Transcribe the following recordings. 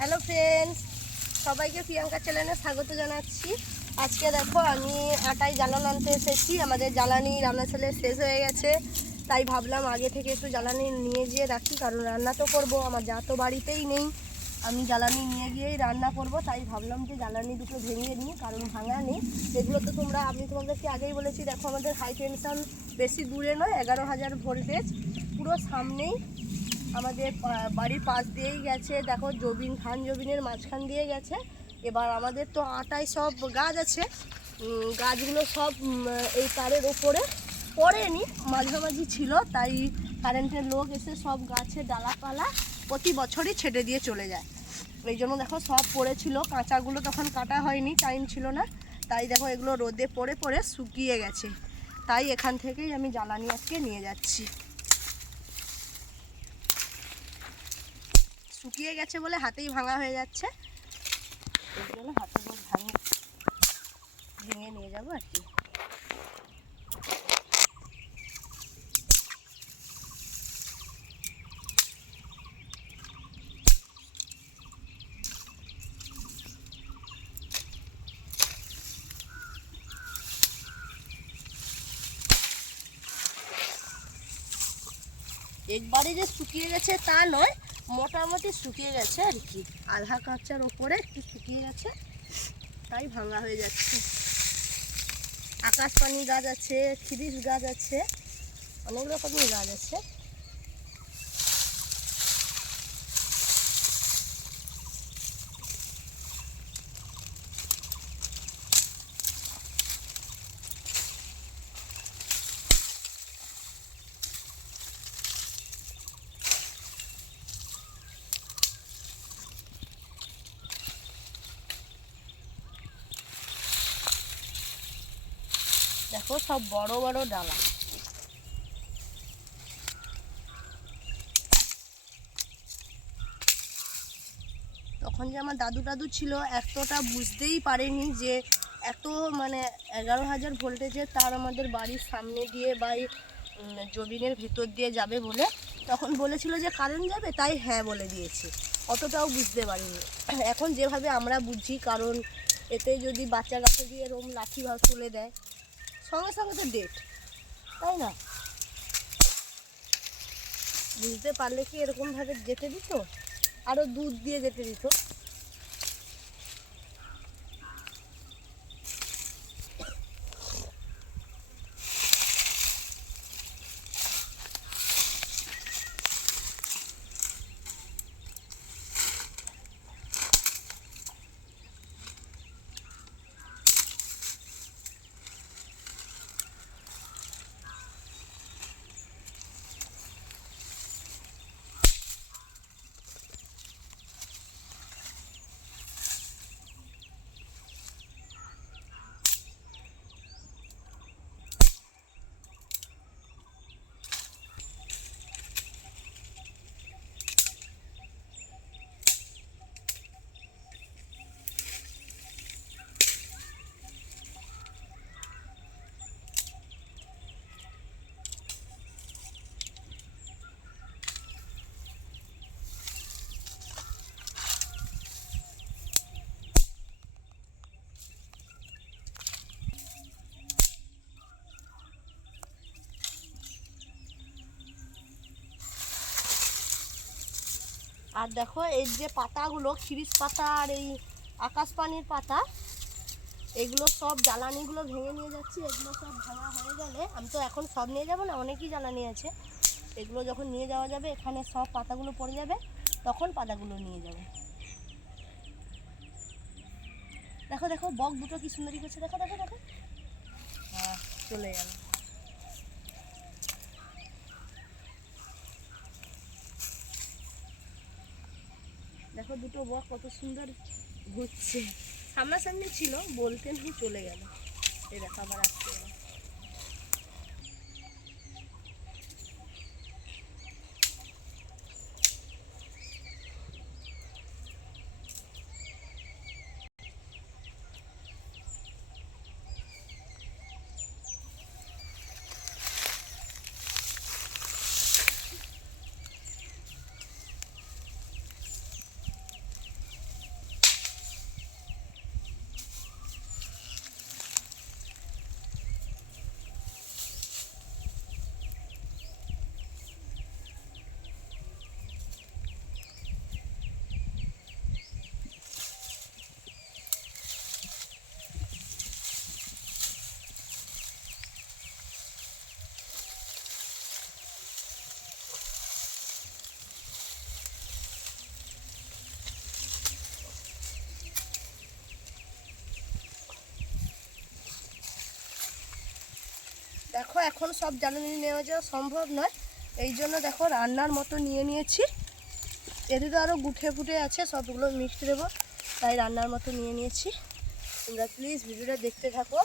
Hello friends সবাইকে প্রিয়াঙ্কা চ্যানেলে স্বাগত জানাচ্ছি। আজকে দেখো, আমি আটাই জ্বালান আনতে এসেছি। আমাদের জ্বালানি রান্না ছেলে শেষ হয়ে গেছে। তাই ভাবলাম আগে থেকে একটু জ্বালানি নিয়ে গিয়ে রাখি, কারণ রান্না তো করব। আমার যা তো বাড়িতেই নেই। আমি জ্বালানি নিয়ে গিয়েই রান্না করব। তাই ভাবলাম যে জ্বালানি দুটো ভেঙে নিই, কারণ ভাঙা নেই। এগুলো তো তোমরা, আমি তোমাদেরকে আগেই বলেছি, দেখো আমাদের হাই টেনশন বেশি দূরে নয়, এগারো হাজার ভোল্টেজ পুরো সামনেই আমাদের বাড়ির পাশ দিয়েই গেছে। দেখো, জবিন খান জবিনের মাঝখান দিয়ে গেছে। এবার আমাদের তো আটায় সব গাছ আছে। গাছগুলো সব এই তারের ওপরে পড়েনি, মাঝামাঝি ছিল। তাই কারেন্টের লোক এসে সব গাছে ডালাপালা প্রতি বছরই ছেটে দিয়ে চলে যায়। এই জন্য দেখো, সব পড়েছিল। কাঁচাগুলো তখন কাটা হয়নি, টাইম ছিল না। তাই দেখো, এগুলো রোদে পড়ে পড়ে শুকিয়ে গেছে। তাই এখান থেকেই আমি জ্বালানি আজকে নিয়ে যাচ্ছি। শুকিয়ে গেছে বলে হাতেই ভাঙা হয়ে যাচ্ছে। এই হাতে ভাঙে ভেঙে নিয়ে যাব আর কি। একবারে যে শুকিয়ে গেছে তা নয় মোটামুটি শুকিয়ে গেছে আর কি। আধা কাঁচার ওপরে একটু শুকিয়ে গেছে, তাই ভাঙা হয়ে যাচ্ছে। আকাশপানি গাছ আছে খিরিশ গাছ আছে, অনেক রকমের গাছ আছে। দেখো, সব বড় বড় ডালা। তখন যে আমার দাদু দাদু ছিল, এতটা বুঝতেই পারেনি যে এত মানে এগারো হাজার ভোল্টেজে তার আমাদের বাড়ির সামনে দিয়ে বা জমিনের ভেতর দিয়ে যাবে বলে তখন বলেছিল যে কারেন্ট যাবে, তাই হ্যাঁ বলে দিয়েছে। অতটাও বুঝতে পারিনি। এখন যেভাবে আমরা বুঝি, কারণ এতে যদি বাচ্চা কাছে দিয়ে রোম লাঠি ভাগ তুলে দেয় সঙ্গে সঙ্গে তো ডেট তাই না? বুঝতে পারলে কি এরকমভাবে যেতে দিত? আরও দুধ দিয়ে যেতে দিত? আর দেখো, এই যে পাতাগুলো খিরিস পাতা আর এই আকাশ পানির পাতা, এগুলো সব জ্বালানিগুলো ভেঙে নিয়ে যাচ্ছি। এগুলো সব ভাঙা হয়ে গেলে আমি তো এখন সব নিয়ে যাব না, অনেকই জ্বালানি আছে। এগুলো যখন নিয়ে যাওয়া যাবে, এখানে সব পাতাগুলো পড়ে যাবে, তখন পাতাগুলো নিয়ে যাবে। দেখো দেখো, বক দুটো কি সুন্দরী করছে। দেখো দেখো দেখো। চলে গেল। দেখো দুটো বক কত সুন্দর ঘুরছে। সামনাসামনি ছিল বলতেন চলে গেল। এ দেখো আবার আসছে। দেখো, এখন সব জ্বালানি নেওয়া যাওয়া সম্ভব নয়। এই জন্য দেখো, রান্নার মতো নিয়ে নিয়েছি। এতে তো আরও গুঠে ফুটে আছে, সবগুলো মিক্সড দেবো, তাই রান্নার মতো নিয়ে নিয়েছি। তোমরা প্লিজ ভিডিওটা দেখতে থাকো।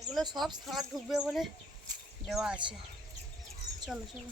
এগুলো সব সার ঢুকবে বলে দেওয়া আছে। চলো চলো।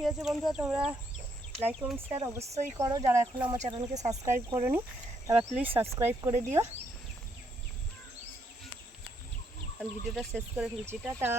ঠিক আছে বন্ধুরা তোমরা লাইক কমেন্ট শেয়ার অবশ্যই করো। যারা এখনও আমার চ্যানেলকে সাবস্ক্রাইব করোনি, তারা প্লিজ সাবস্ক্রাইব করে দিও। আমি ভিডিওটা শেষ করে ফেলছি। টাটা।